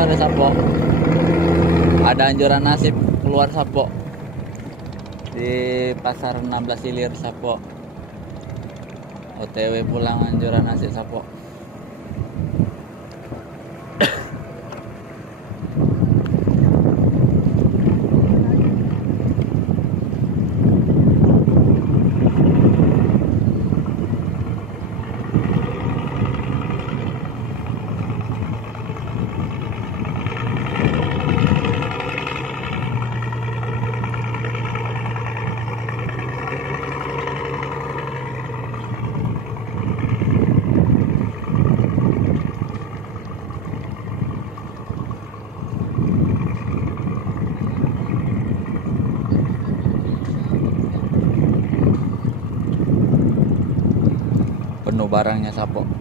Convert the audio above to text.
sore Sapo. Ada anjuran nasib keluar Sapo di pasar 16 Ilir Sapo. OTW pulang anjuran nasib Sapo. Penuh barangnya Sapo.